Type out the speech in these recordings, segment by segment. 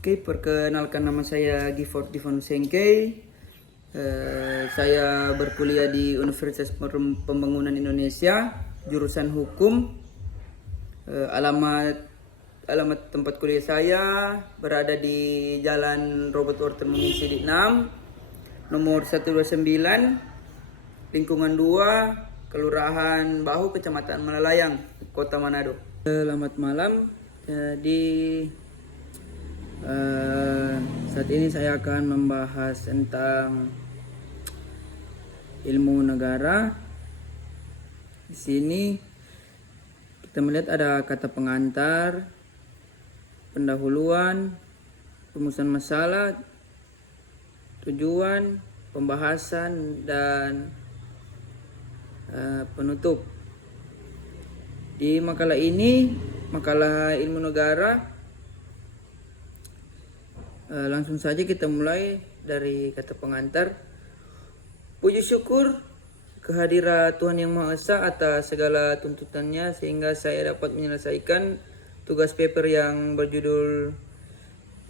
Oke, perkenalkan nama saya Gifford Divon Sengkei. Saya berkuliah di Universitas Pembangunan Indonesia, jurusan hukum. Alamat tempat kuliah saya berada di Jalan Robert Orton Mengisi di 6, nomor 129, lingkungan 2, Kelurahan Bahu, Kecamatan Malalayang, Kota Manado. Selamat malam. Jadi saat ini saya akan membahas tentang ilmu negara. Di sini kita melihat ada kata pengantar, pendahuluan, rumusan masalah, tujuan, pembahasan, dan penutup. Di makalah ini, makalah ilmu negara, langsung saja kita mulai dari kata pengantar. Puji syukur kehadirat Tuhan Yang Maha Esa atas segala tuntutannya sehingga saya dapat menyelesaikan tugas paper yang berjudul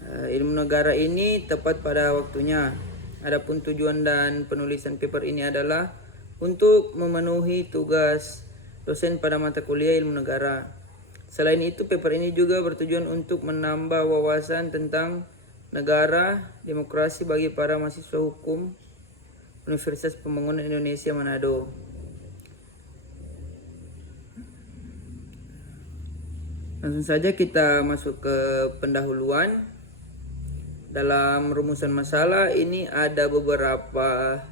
ilmu negara ini tepat pada waktunya. Adapun tujuan dan penulisan paper ini adalah untuk memenuhi tugas dosen pada mata kuliah ilmu negara. Selain itu, paper ini juga bertujuan untuk menambah wawasan tentang negara, demokrasi bagi para mahasiswa hukum Universitas Pembangunan Indonesia Manado. Langsung saja kita masuk ke pendahuluan. Dalam rumusan masalah ini ada beberapa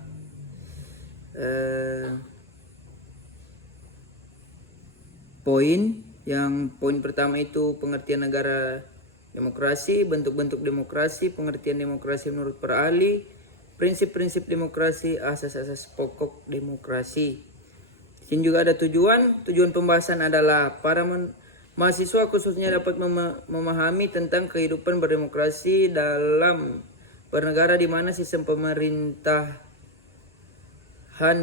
poin. Yang poin pertama itu pengertian negara demokrasi, bentuk-bentuk demokrasi, pengertian demokrasi menurut para ahli, prinsip-prinsip demokrasi, asas-asas pokok demokrasi. Di sini juga ada tujuan. Tujuan pembahasan adalah para mahasiswa khususnya dapat memahami tentang kehidupan berdemokrasi dalam bernegara di mana sistem pemerintahan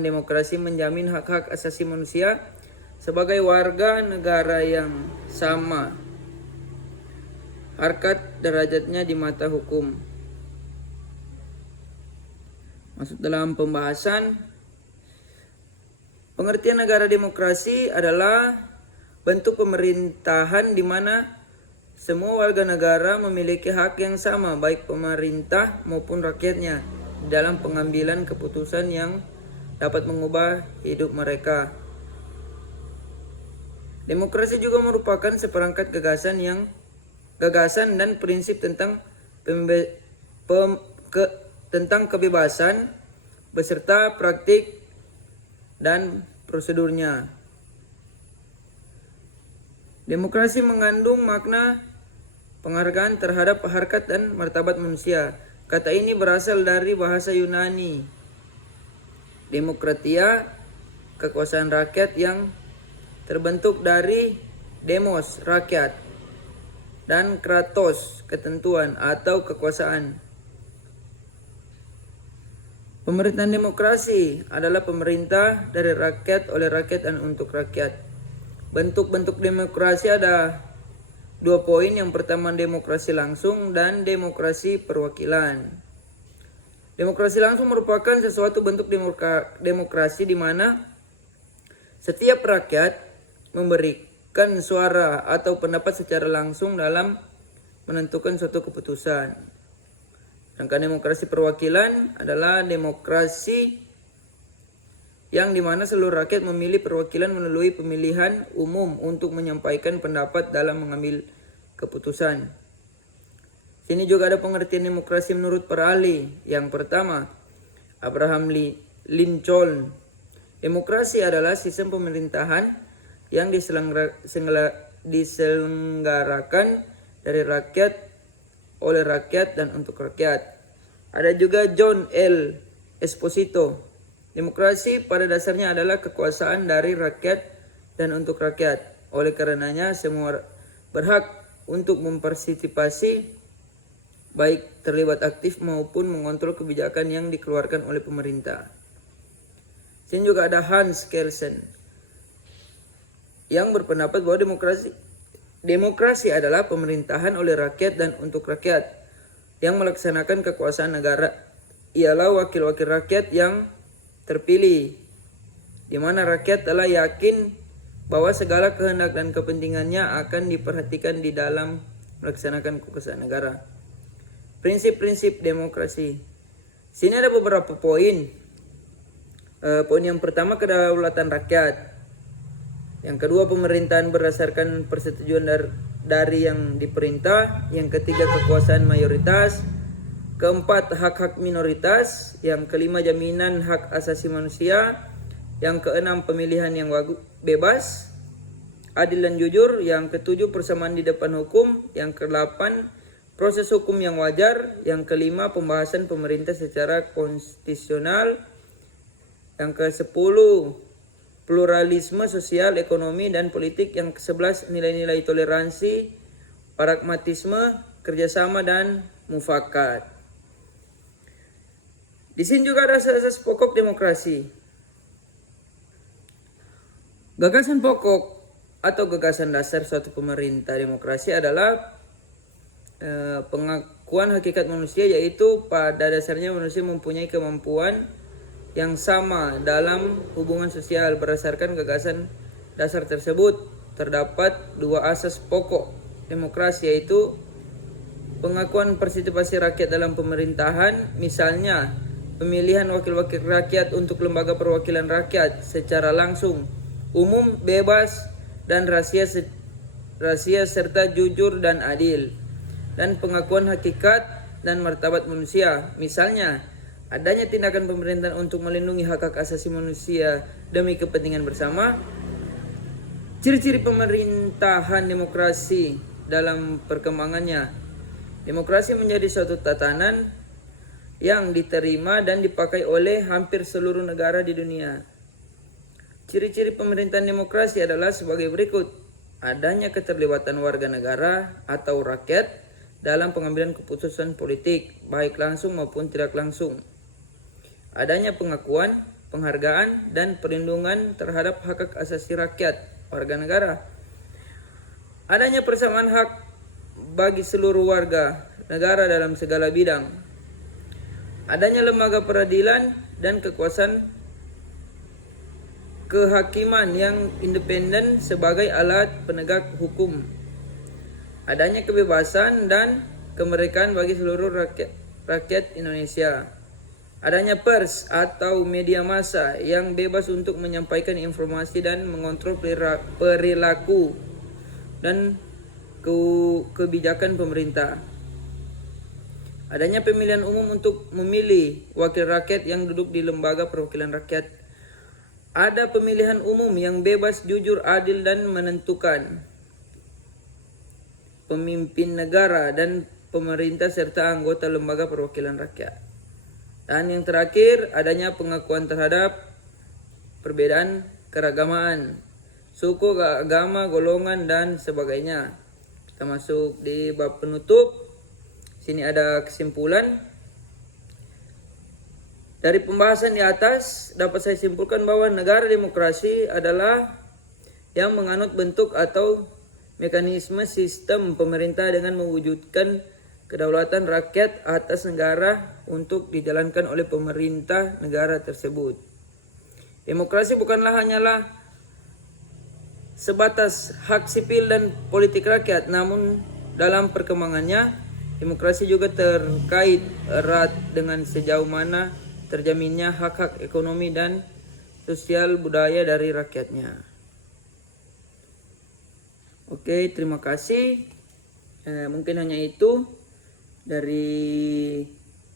demokrasi menjamin hak-hak asasi manusia sebagai warga negara yang sama harkat derajatnya di mata hukum. Masuk dalam pembahasan. Pengertian negara demokrasi adalah bentuk pemerintahan di mana semua warga negara memiliki hak yang sama baik pemerintah maupun rakyatnya dalam pengambilan keputusan yang dapat mengubah hidup mereka. Demokrasi juga merupakan seperangkat gagasan dan prinsip tentang tentang kebebasan beserta praktik dan prosedurnya. Demokrasi mengandung makna penghargaan terhadap harkat dan martabat manusia. Kata ini berasal dari bahasa Yunani. Demokratia, kekuasaan rakyat yang terbentuk dari demos, rakyat, dan kratos, ketentuan atau kekuasaan. Pemerintahan demokrasi adalah pemerintah dari rakyat, oleh rakyat, dan untuk rakyat. Bentuk-bentuk demokrasi ada 2 poin. Yang pertama demokrasi langsung dan demokrasi perwakilan. Demokrasi langsung merupakan sesuatu bentuk demokrasi di mana setiap rakyat memberikan suara atau pendapat secara langsung dalam menentukan suatu keputusan. Sedangkan demokrasi perwakilan adalah demokrasi yang dimana seluruh rakyat memilih perwakilan melalui pemilihan umum untuk menyampaikan pendapat dalam mengambil keputusan. Sini juga ada pengertian demokrasi menurut para ahli. Yang pertama, Abraham Lincoln. Demokrasi adalah sistem pemerintahan yang diselenggarakan dari rakyat, oleh rakyat, dan untuk rakyat. Ada juga John L. Esposito. Demokrasi pada dasarnya adalah kekuasaan dari rakyat dan untuk rakyat. Oleh karenanya semua berhak untuk mempartisipasi baik terlibat aktif maupun mengontrol kebijakan yang dikeluarkan oleh pemerintah. Sini juga ada Hans Kelsen yang berpendapat bahwa demokrasi adalah pemerintahan oleh rakyat dan untuk rakyat. yang melaksanakan kekuasaan negara ialah wakil-wakil rakyat yang terpilih, di mana rakyat telah yakin bahwa segala kehendak dan kepentingannya akan diperhatikan di dalam melaksanakan kekuasaan negara. Prinsip-prinsip demokrasi. Sini ada beberapa poin. Poin yang pertama, kedaulatan rakyat. Yang kedua, pemerintahan berdasarkan persetujuan dari yang diperintah. Yang ketiga, kekuasaan mayoritas. Keempat, hak-hak minoritas. Yang kelima, jaminan hak asasi manusia. Yang keenam, pemilihan yang bebas, adil dan jujur. Yang ketujuh, persamaan di depan hukum. Yang kedelapan, proses hukum yang wajar. Yang kelima, pembahasan pemerintah secara konstitusional. Yang ke-10, pluralisme sosial, ekonomi, dan politik. Yang ke-11, nilai-nilai toleransi, pragmatisme, kerjasama, dan mufakat. Di sini juga ada asas pokok demokrasi. Gagasan pokok atau gagasan dasar suatu pemerintah demokrasi adalah pengakuan hakikat manusia, yaitu pada dasarnya manusia mempunyai kemampuan yang sama dalam hubungan sosial. Berdasarkan gagasan dasar tersebut terdapat dua asas pokok demokrasi, yaitu pengakuan partisipasi rakyat dalam pemerintahan, misalnya pemilihan wakil-wakil rakyat untuk lembaga perwakilan rakyat secara langsung, umum, bebas, dan rahasia serta jujur dan adil. Dan pengakuan hakikat dan martabat manusia, misalnya adanya tindakan pemerintahan untuk melindungi hak-hak asasi manusia demi kepentingan bersama. Ciri-ciri pemerintahan demokrasi dalam perkembangannya. Demokrasi menjadi suatu tatanan yang diterima dan dipakai oleh hampir seluruh negara di dunia. Ciri-ciri pemerintahan demokrasi adalah sebagai berikut. Adanya keterlibatan warga negara atau rakyat dalam pengambilan keputusan politik, baik langsung maupun tidak langsung. Adanya pengakuan, penghargaan, dan perlindungan terhadap hak asasi rakyat, warga negara. Adanya persamaan hak bagi seluruh warga negara dalam segala bidang. Adanya lembaga peradilan dan kekuasaan kehakiman yang independen sebagai alat penegak hukum. Adanya kebebasan dan kemerdekaan bagi seluruh rakyat Indonesia. Adanya pers atau media massa yang bebas untuk menyampaikan informasi dan mengontrol perilaku dan kebijakan pemerintah. Adanya pemilihan umum untuk memilih wakil rakyat yang duduk di lembaga perwakilan rakyat. Ada pemilihan umum yang bebas, jujur, adil, dan menentukan pemimpin negara dan pemerintah serta anggota lembaga perwakilan rakyat. Dan yang terakhir, adanya pengakuan terhadap perbedaan keragaman, suku, agama, golongan, dan sebagainya. Kita masuk di bab penutup. Sini ada kesimpulan. Dari pembahasan di atas dapat saya simpulkan bahwa negara demokrasi adalah yang menganut bentuk atau mekanisme sistem pemerintah dengan mewujudkan kedaulatan rakyat atas negara untuk dijalankan oleh pemerintah negara tersebut. Demokrasi bukanlah hanyalah sebatas hak sipil dan politik rakyat, namun dalam perkembangannya demokrasi juga terkait erat dengan sejauh mana terjaminnya hak-hak ekonomi dan sosial budaya dari rakyatnya. Oke, terima kasih. Mungkin hanya itu dari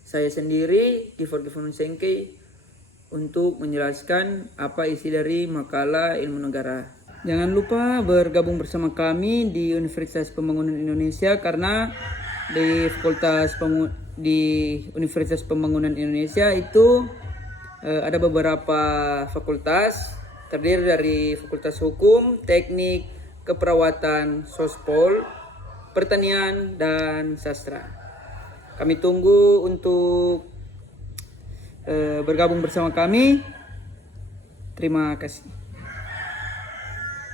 saya sendiri, Gifford Sengkei, untuk menjelaskan apa isi dari makalah ilmu negara. Jangan lupa bergabung bersama kami di Universitas Pembangunan Indonesia, karena di Universitas Pembangunan Indonesia itu ada beberapa fakultas, terdiri dari Fakultas Hukum, Teknik, Keperawatan, Sospol, Pertanian, dan Sastra. Kami tunggu untuk bergabung bersama kami. Terima kasih.